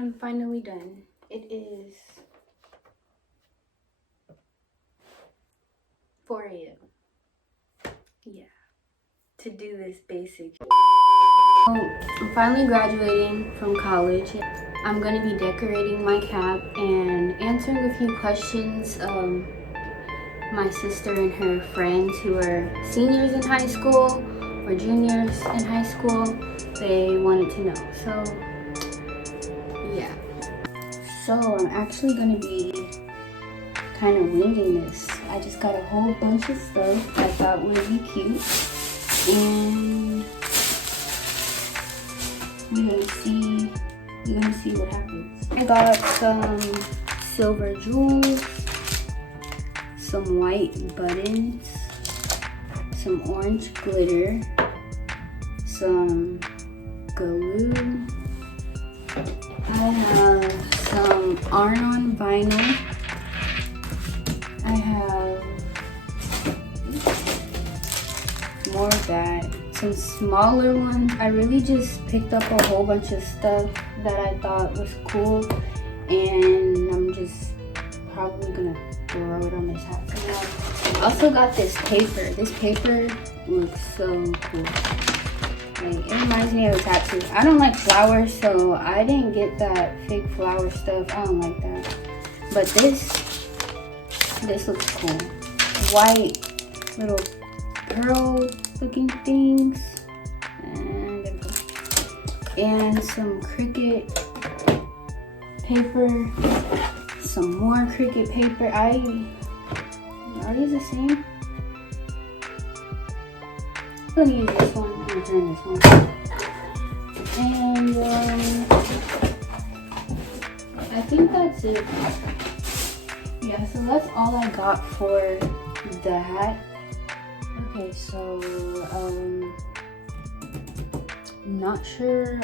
am finally done. It is 4 a.m. Yeah, to do this basic. I'm finally graduating from college. I'm going to be decorating my cap and answering a few questions my sister and her friends who are seniors in high school or juniors in high school, they wanted to know. So yeah. So I'm actually going to be kind of winging this. I just got a whole bunch of stuff I thought would be cute, and we're gonna see what happens. I got some silver jewels, some white buttons, some orange glitter, some glue. I have some iron-on vinyl. I have more of that. Some smaller ones. I really just picked up a whole bunch of stuff that I thought was cool, and I'm just probably gonna throw it on this hat for now. I also got this paper. This paper looks so cool. Like, it reminds me of a tattoo. I don't like flowers, so I didn't get that fake flower stuff. I don't like that. But this looks cool. White little pearl looking things, and there we go. And some Cricut paper, some more Cricut paper. Are these the same? I'm gonna use this one. I'm gonna turn this one. And I think that's it. Yeah, so that's all I got for the hat. Okay, so not sure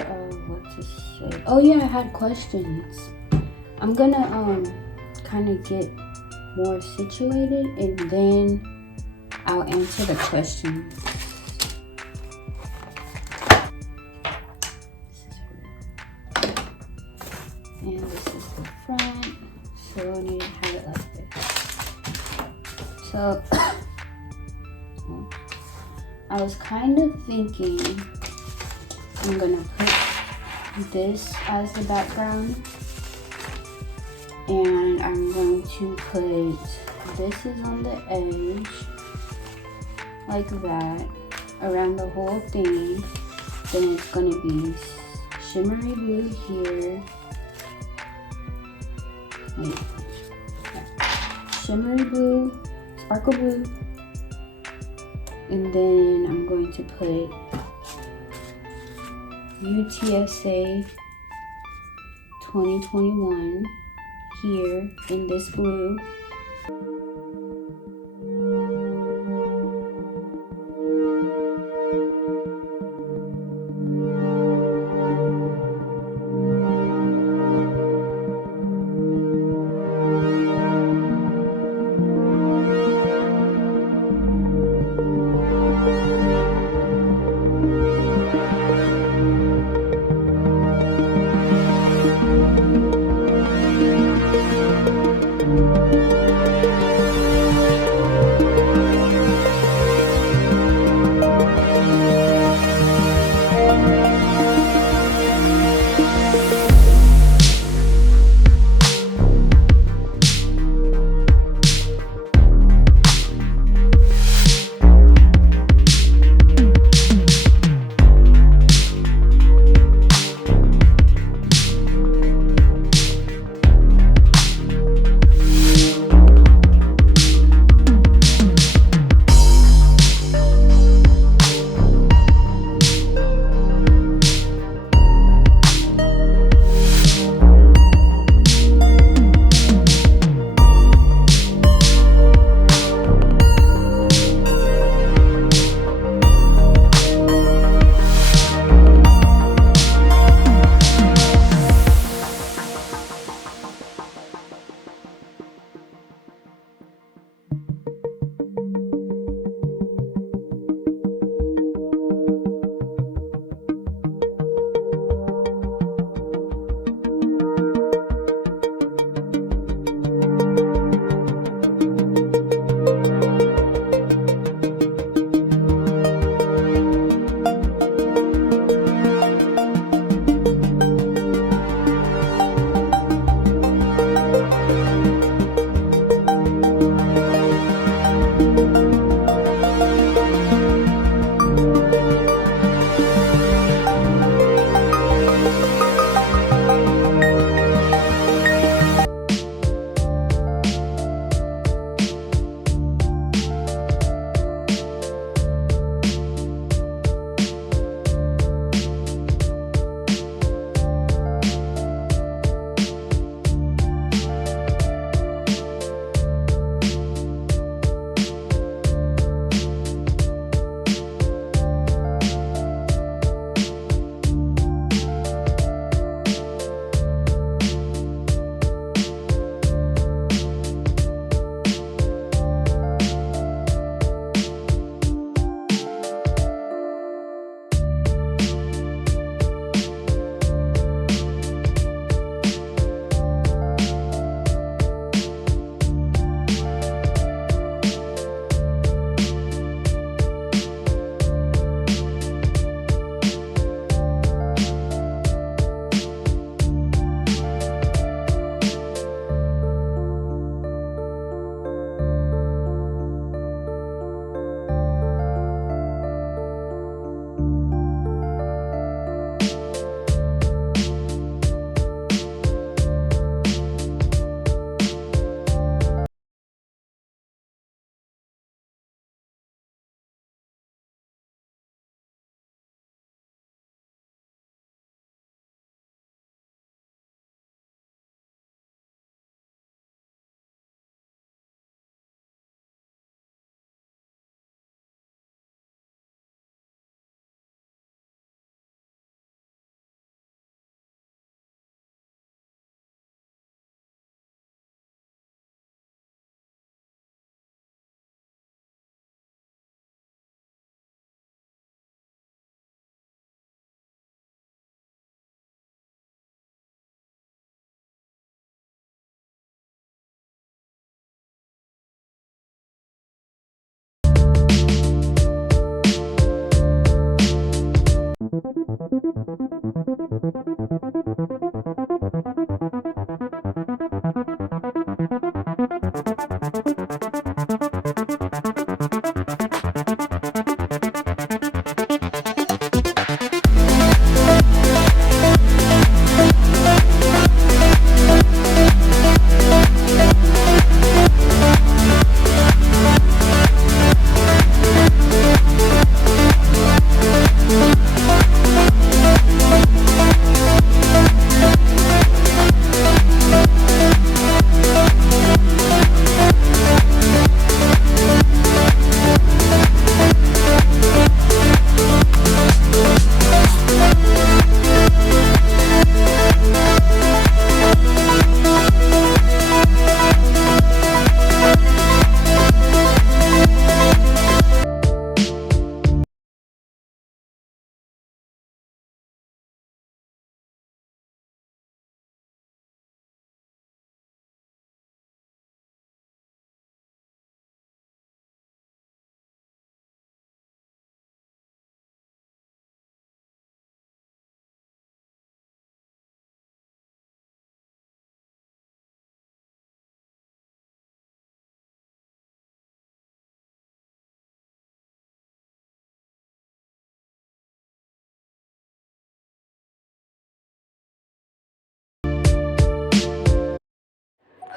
what to say. Oh yeah, I had questions. I'm gonna kind of get more situated, and then I'll answer the questions. And this is the front, so I need to have it like this. So I was kind of thinking I'm gonna put this as the background, and I'm going to put this is on the edge like that around the whole thing. Then it's gonna be shimmery blue here. Wait, shimmery blue, sparkle blue, and then I'm going to put UTSA 2021 here in this blue.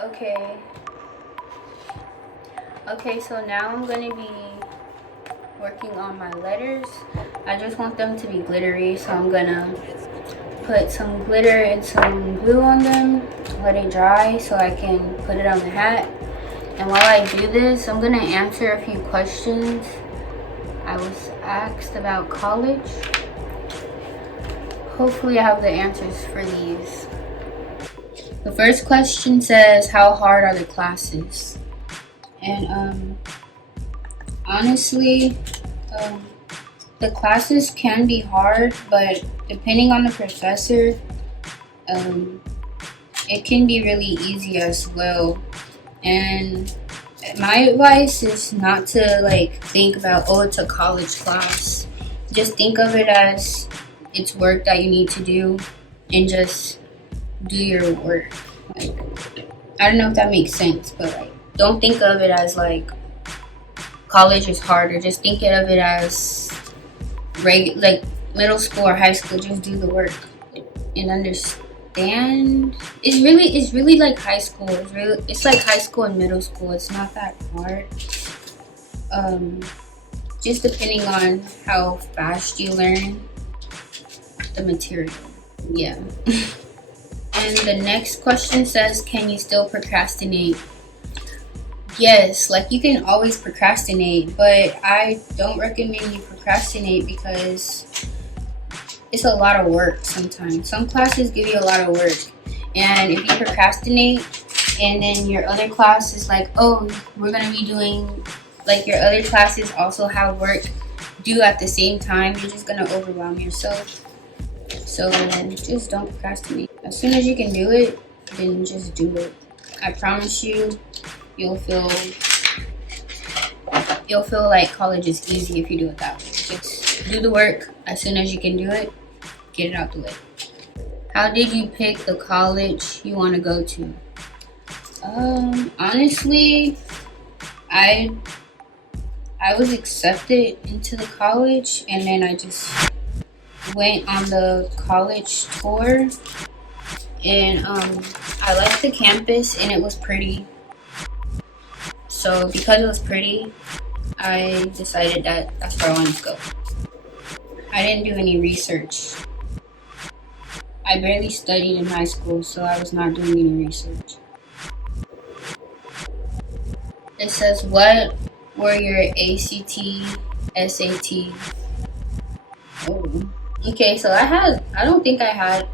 Okay. Okay, so now I'm gonna be working on my letters. I just want them to be glittery, so I'm gonna put some glitter and some glue on them, let it dry so I can put it on the hat. And while I do this, I'm gonna answer a few questions I was asked about college. Hopefully I have the answers for these. The first question says, how hard are the classes? And honestly, the classes can be hard, but depending on the professor, it can be really easy as well. And my advice is not to like think about, oh, it's a college class. Just think of it as it's work that you need to do, and just do your work. Like, I don't know if that makes sense, but like, don't think of it as like college is harder. Just think of it as like middle school or high school. Just do the work and understand. It's really like high school. It's like high school and middle school. It's not that hard. Just depending on how fast you learn the material. Yeah. And the next question says, can you still procrastinate? Yes, like you can always procrastinate, but I don't recommend you procrastinate because it's a lot of work sometimes. Some classes give you a lot of work, and if you procrastinate and then your other class is like, oh, we're gonna be doing, like your other classes also have work due at the same time, you're just gonna overwhelm yourself. So just don't procrastinate. As soon as you can do it, then just do it. I promise you, you'll feel like college is easy if you do it that way. Just do the work as soon as you can do it, get it out the way. How did you pick the college you want to go to? Honestly, I was accepted into the college, and then I just went on the college tour, and I liked the campus and it was pretty. So because it was pretty, I decided that that's where I wanted to go. I didn't do any research. I barely studied in high school, so I was not doing any research. It says, what were your ACT, SAT? Oh. Okay, so I don't think I had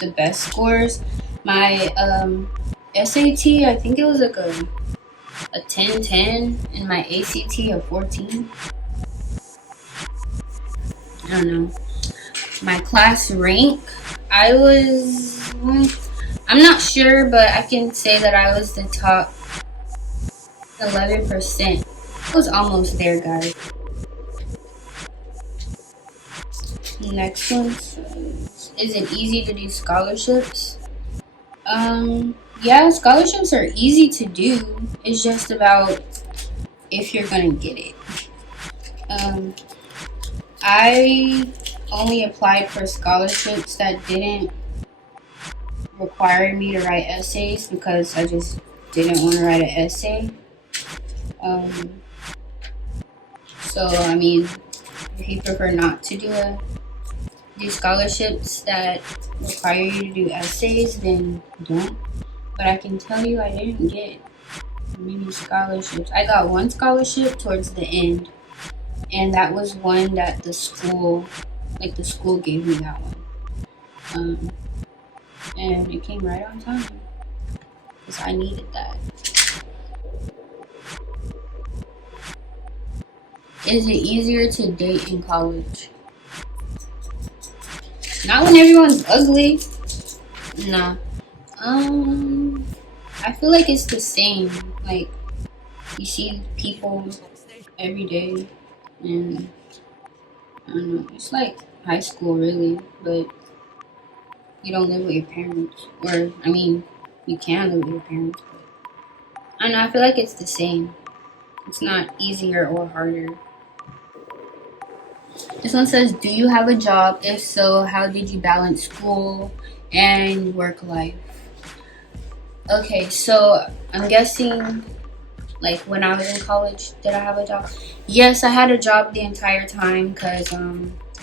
the best scores. My SAT, I think it was like a 10-10, and my ACT a 14. I don't know. My class rank, I'm not sure, but I can say that I was the top 11%. I was almost there, guys. Next one says, is it easy to do scholarships? Yeah, scholarships are easy to do. It's just about if you're gonna get it. I only applied for scholarships that didn't require me to write essays because I just didn't want to write an essay. So I mean, if you prefer not to do scholarships that require you to do essays, then don't. But I can tell you I didn't get many scholarships. I got one scholarship towards the end, and that was one that the school gave me that one. And it came right on time because I needed that. Is it easier to date in college? Not when everyone's ugly. Nah. I feel like it's the same. Like, you see people every day, and I don't know. It's like high school, really, but you don't live with your parents. Or, I mean, you can live with your parents, but I don't know. I feel like it's the same. It's not easier or harder. This one says, do you have a job? If so, how did you balance school and work life? Okay, so I'm guessing, like, when I was in college, did I have a job? Yes, I had a job the entire time because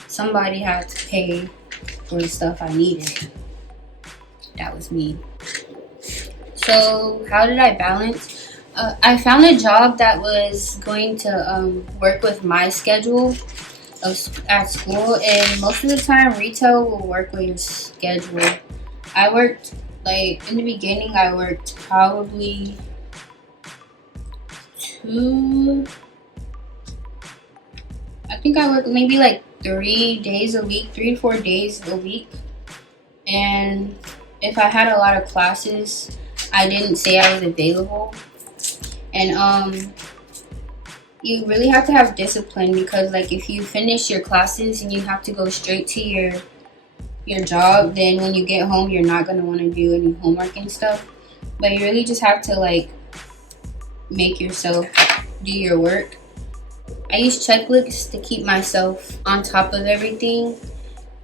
somebody had to pay for the stuff I needed. That was me. So how did I balance? I found a job that was going to work with my schedule at school, and most of the time retail will work with your schedule. I worked, like, in the beginning I worked probably 3 days a week, 3 to 4 days a week. And if I had a lot of classes, I didn't say I was available. And you really have to have discipline because, like, if you finish your classes and you have to go straight to your job, then when you get home you're not going to want to do any homework and stuff. But you really just have to, like, make yourself do your work. I use checklists to keep myself on top of everything.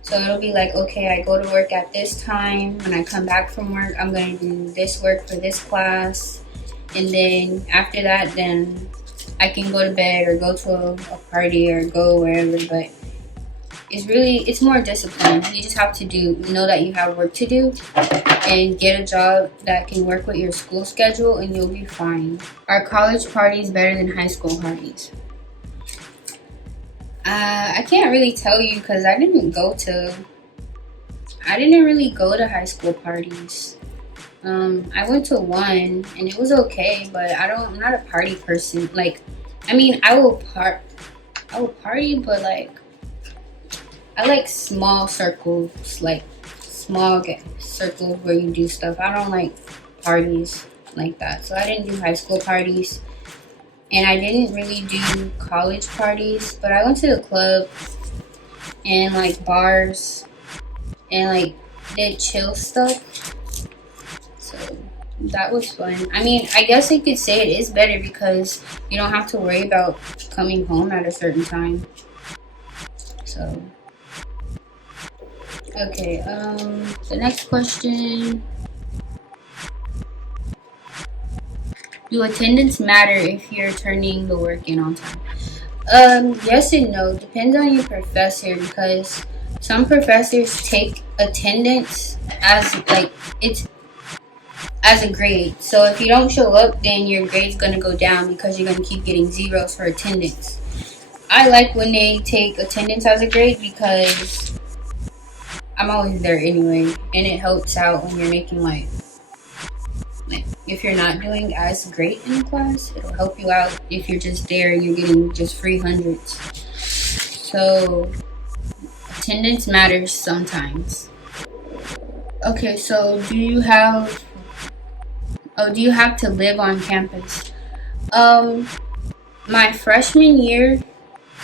So it'll be like, okay, I go to work at this time. When I come back from work, I'm going to do this work for this class. And then after that, then I can go to bed or go to a party or go wherever. But it's more discipline. You just have to know that you have work to do and get a job that can work with your school schedule, and you'll be fine. Are college parties better than high school parties? I can't really tell you because I didn't really go to high school parties. I went to one and it was okay, but I'm not a party person. Like, I mean, I will party, but like, I like small circles, like small circles where you do stuff. I don't like parties like that. So I didn't do high school parties. And I didn't really do college parties, but I went to the club and like bars and like did chill stuff. So that was fun. I mean, I guess I could say it is better because you don't have to worry about coming home at a certain time. So, okay, the next question. Do attendance matter if you're turning the work in on time? Yes and no. Depends on your professor because some professors take attendance as a grade. So if you don't show up, then your grade's gonna go down because you're gonna keep getting zeros for attendance. I like when they take attendance as a grade because I'm always there anyway, and it helps out when you're making like if you're not doing as great in class, it'll help you out if you're just there and you're getting just free hundreds. So attendance matters sometimes. Okay, so do you have to live on campus? My freshman year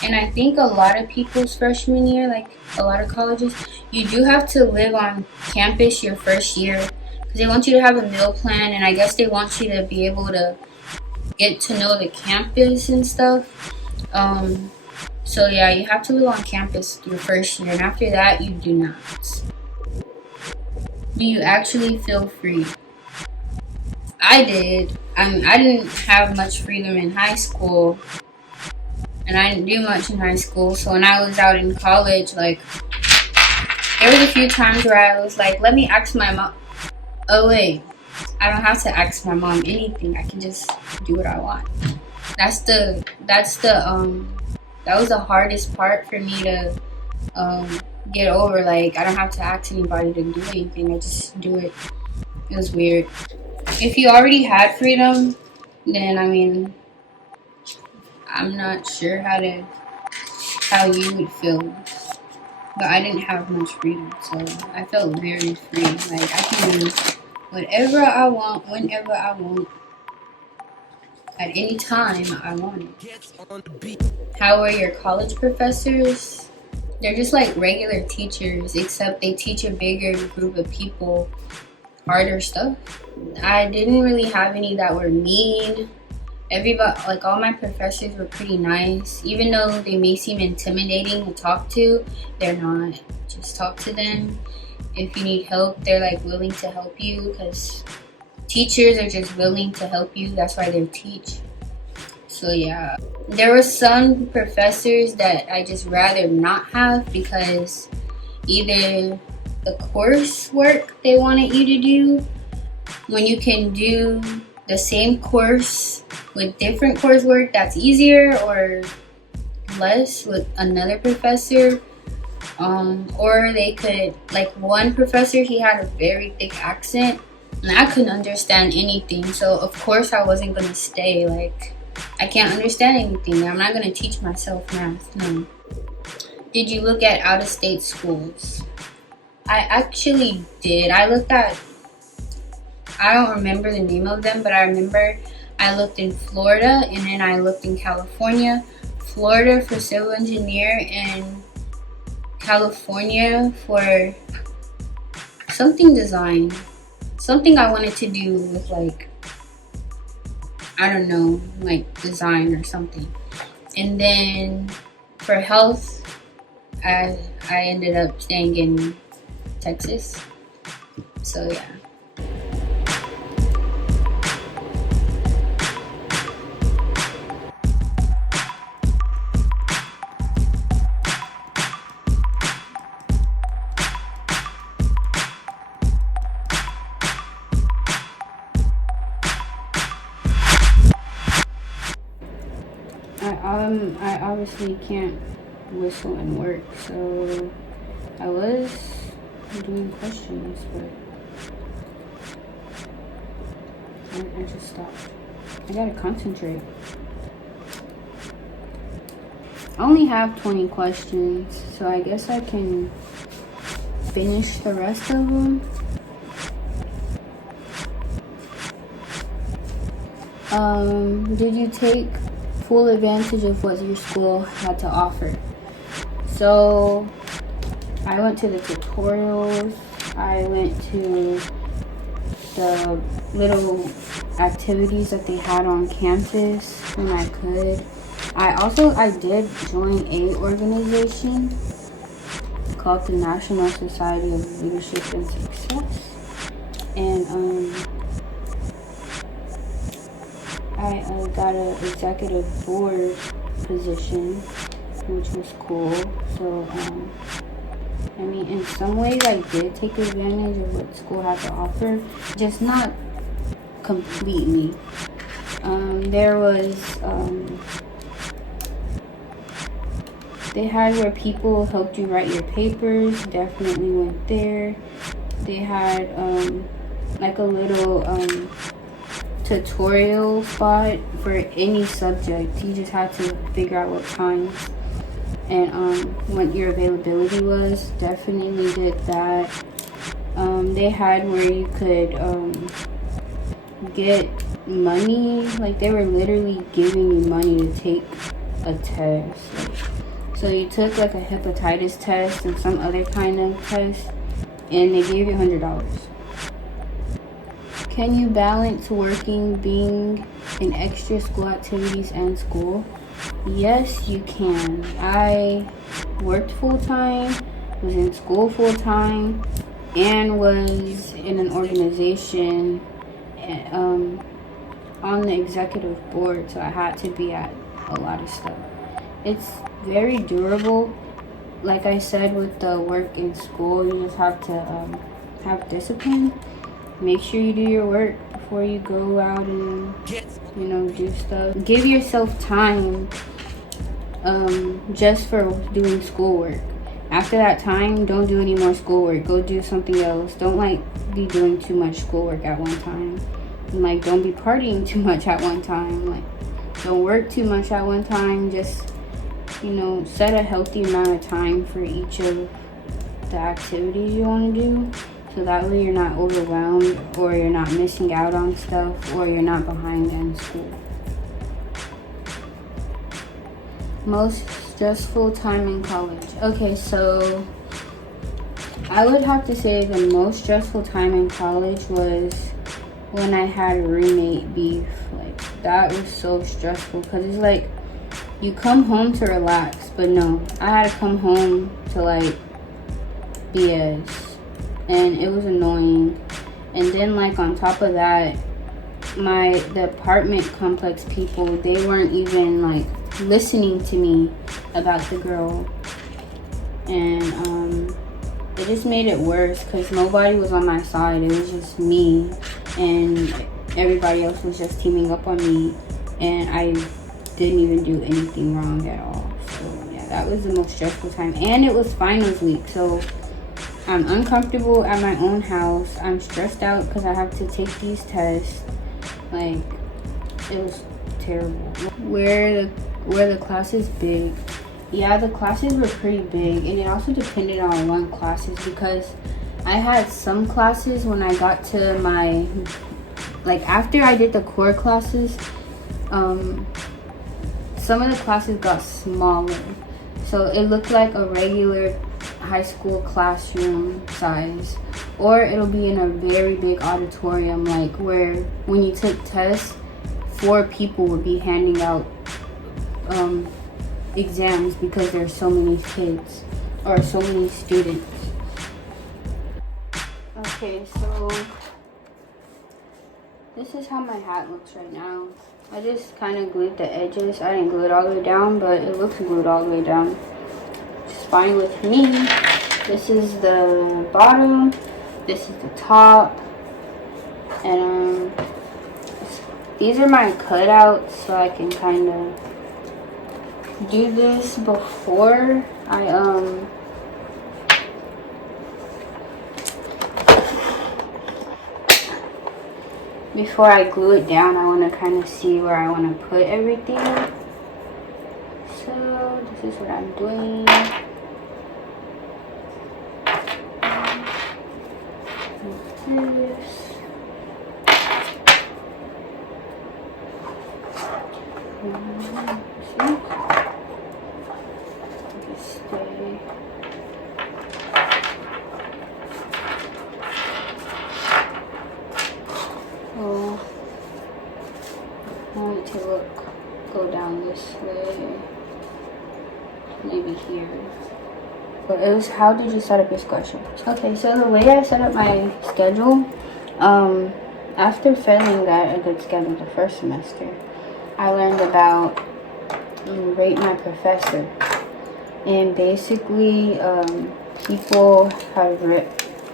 And I think a lot of people's freshman year, like a lot of colleges, you do have to live on campus your first year because they want you to have a meal plan, and I guess they want you to be able to get to know the campus and stuff. So yeah, you have to live on campus your first year, and after that, you do not. Do you actually feel free? I did. I didn't have much freedom in high school, and I didn't do much in high school. So when I was out in college, like, there was a few times where I was like, let me ask my mom. Oh wait, I don't have to ask my mom anything. I can just do what I want. That was the hardest part for me to get over. Like, I don't have to ask anybody to do anything. I just do it. It was weird. If you already had freedom, then I mean, I'm not sure how you would feel. But I didn't have much freedom, so I felt very free. Like, I can do whatever I want, whenever I want, at any time I want it. How are your college professors? They're just like regular teachers, except they teach a bigger group of people harder stuff. I didn't really have any that were mean. Everybody, like all my professors, were pretty nice. Even though they may seem intimidating to talk to, they're not. Just talk to them. If you need help, they're like willing to help you, because teachers are just willing to help you. That's why they teach. So yeah, there were some professors that I just rather not have, because either the coursework they wanted you to do, when you can do the same course with different coursework that's easier or less with another professor, or they could, like one professor, he had a very thick accent and I couldn't understand anything, so of course I wasn't gonna stay. Like, I can't understand anything. I'm not gonna teach myself math. No. Did you look at out-of-state schools? I actually did. I don't remember the name of them, but I remember I looked in Florida, and then I looked in California. Florida for civil engineer, and California for something design. Something I wanted to do with, like, I don't know, like design or something. And then for health, I ended up staying in Texas. So yeah. I obviously can't whistle and work, so I was doing questions, but I just stopped. I gotta concentrate. I only have 20 questions, so I guess I can finish the rest of them. Did you take full advantage of what your school had to offer? So I went to the tutorials, I went to the little activities that they had on campus when I could. I did join a organization called the National Society of Leadership and Success, and I got an executive board position, which was cool. So I mean, in some ways I did take advantage of what school had to offer, just not completely. There was they had where people helped you write your papers, definitely went there. They had like a little tutorial spot for any subject. You just had to figure out what times and what your availability was. Definitely did that. They had where you could get money, like they were literally giving you money to take a test. Like, So you took like a hepatitis test and some other kind of test, and they gave you $100. Can you balance working, being in extra school activities, and school? Yes, you can. I worked full-time, was in school full-time, and was in an organization on the executive board, so I had to be at a lot of stuff. It's very durable. Like I said, with the work in school, you just have to have discipline. Make sure you do your work before you go out and, you know, do stuff. Give yourself time just for doing schoolwork. After that time, don't do any more schoolwork. Go do something else. Don't like be doing too much schoolwork at one time. And, like, don't be partying too much at one time. Like, don't work too much at one time. Just, you know, set a healthy amount of time for each of the activities you want to do. So that way you're not overwhelmed, or you're not missing out on stuff, or you're not behind in school. Most stressful time in college. Okay, so I would have to say the most stressful time in college was when I had roommate beef. Like, that was so stressful, because it's like you come home to relax, but no, I had to come home to like BS. And it was annoying. And then, like, on top of that, the apartment complex people, they weren't even like listening to me about the girl, and it just made it worse because nobody was on my side. It was just me, and everybody else was just teaming up on me, and I didn't even do anything wrong at all. So yeah, that was the most stressful time. And it was finals week, so I'm uncomfortable at my own house. I'm stressed out because I have to take these tests. Like, it was terrible. Where the class is big. Yeah, the classes were pretty big, and it also depended on one classes, because I had some classes when I got to my, like, after I did the core classes, some of the classes got smaller. So it looked like a regular high school classroom size, or it'll be in a very big auditorium, like where when you took tests, 4 people would be handing out exams because there's so many kids or so many students. Okay, so this is how my hat looks right now. I just kind of glued the edges. I didn't glue it all the way down, but it looks glued all the way down. Fine with me. This is the bottom, this is the top, and these are my cutouts, so I can kind of do this before I glue it down. I want to kind of see where I want to put everything. So this is what I'm doing. This. Stay. Oh, I want it to go down this way, maybe here. But it was, how did you set up your schedule? Okay, so the way I set up my schedule, after failing a good schedule the first semester, I learned about Rate My Professor. And basically, people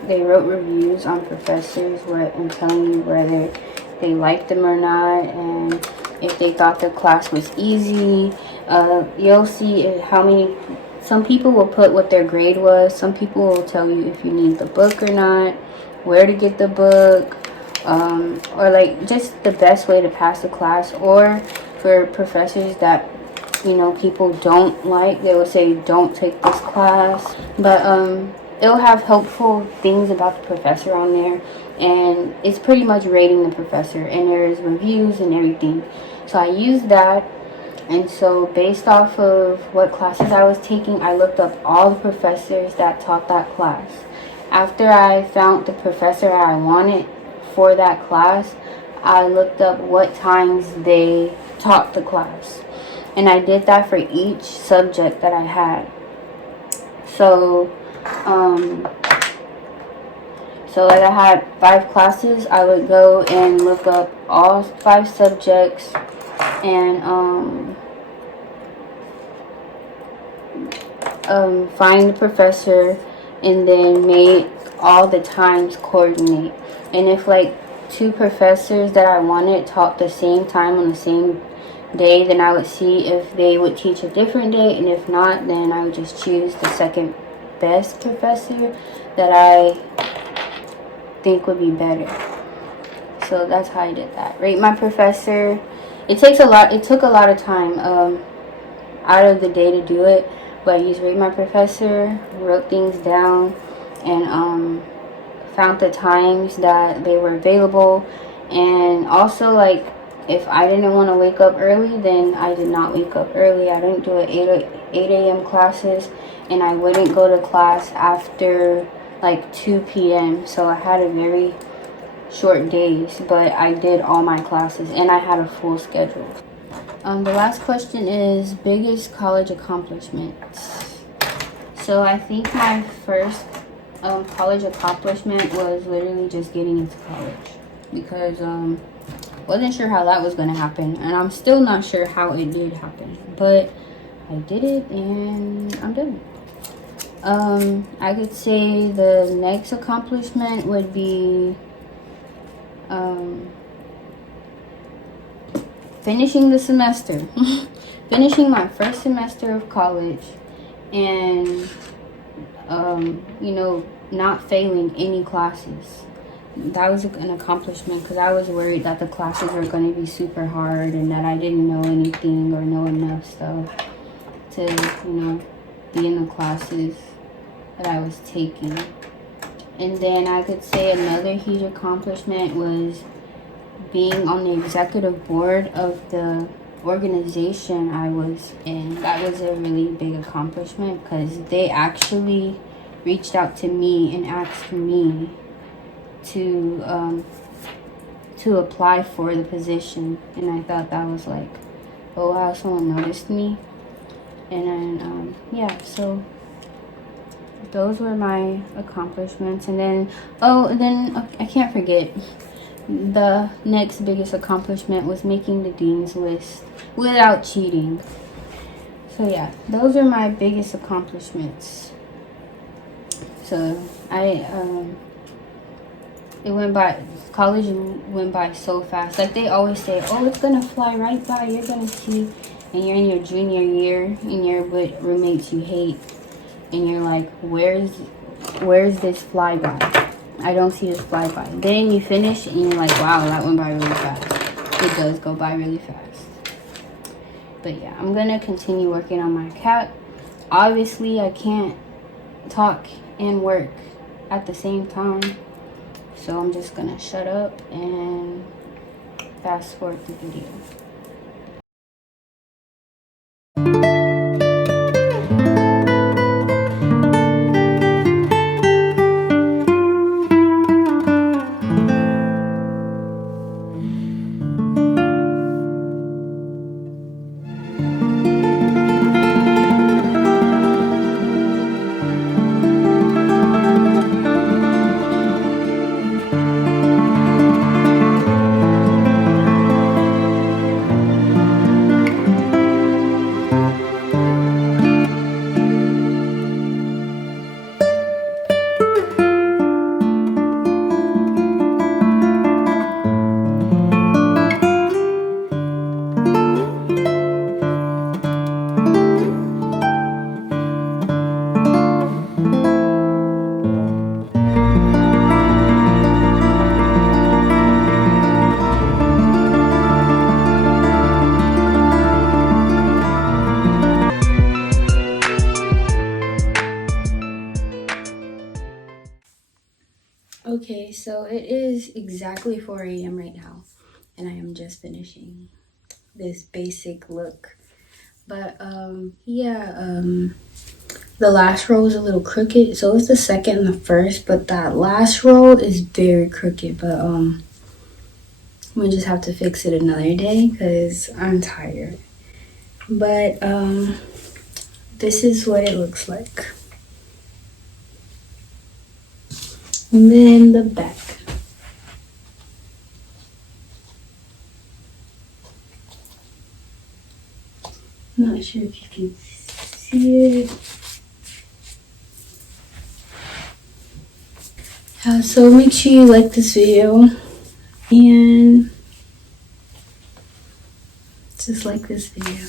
they wrote reviews on professors and telling you whether they liked them or not, and if they thought the class was easy. You'll see how many. Some people will put what their grade was. Some people will tell you if you need the book or not, where to get the book, or like just the best way to pass the class. Or for professors that, you know, people don't like, they will say don't take this class. But it'll have helpful things about the professor on there, and it's pretty much rating the professor, and there's reviews and everything. So I use that. And so based off of what classes I was taking, I looked up all the professors that taught that class. After I found the professor I wanted for that class, I looked up what times they taught the class. And I did that for each subject that I had. So, like I had 5 classes, I would go and look up all 5 subjects and find the professor and then make all the times coordinate. And if like 2 professors that I wanted taught the same time on the same day, then I would see if they would teach a different day, and if not, then I would just choose the second best professor that I think would be better. So that's how I did that. Rate my professor. It took a lot of time out of the day to do it, but I used rate my professor, wrote things down, and found the times that they were available. And also, like, if I didn't want to wake up early, then I did not wake up early. I didn't do 8 a.m. classes, and I wouldn't go to class after like 2 p.m. So I had a very short days, but I did all my classes and I had a full schedule. The last question is biggest college accomplishments. So I think my first college accomplishment was literally just getting into college, because wasn't sure how that was going to happen, and I'm still not sure how it did happen, but I did it and I'm done. I could say the next accomplishment would be finishing the semester. Finishing my first semester of college, and not failing any classes. That was an accomplishment, because I was worried that the classes were going to be super hard and that I didn't know anything or know enough stuff to be in the classes that I was taking. And then I could say another huge accomplishment was being on the executive board of the organization I was in. That was a really big accomplishment, because they actually reached out to me and asked me to apply for the position, and I thought that was like, oh wow, someone noticed me. And then so those were my accomplishments. And then I can't forget, the next biggest accomplishment was making the dean's list without cheating. So yeah, those are my biggest accomplishments. So college went by so fast. Like they always say, oh, it's gonna fly right by, you're gonna see. And you're in your junior year and you're with roommates you hate, and you're like, where's this flyby? I don't see this flyby. Then you finish and you're like, wow, that went by really fast. It does go by really fast. But yeah, I'm gonna continue working on my cap. Obviously, I can't talk and work at the same time, so I'm just gonna shut up and fast forward the video. Okay, so it is exactly 4 a.m. right now, and I am just finishing this basic look But yeah, the last row is a little crooked, so it's the second and the first, but that last row is very crooked. But we just have to fix it another day because I'm tired. But this is what it looks like. And then the back. Not sure if you can see it. So make sure you like this video and just like this video.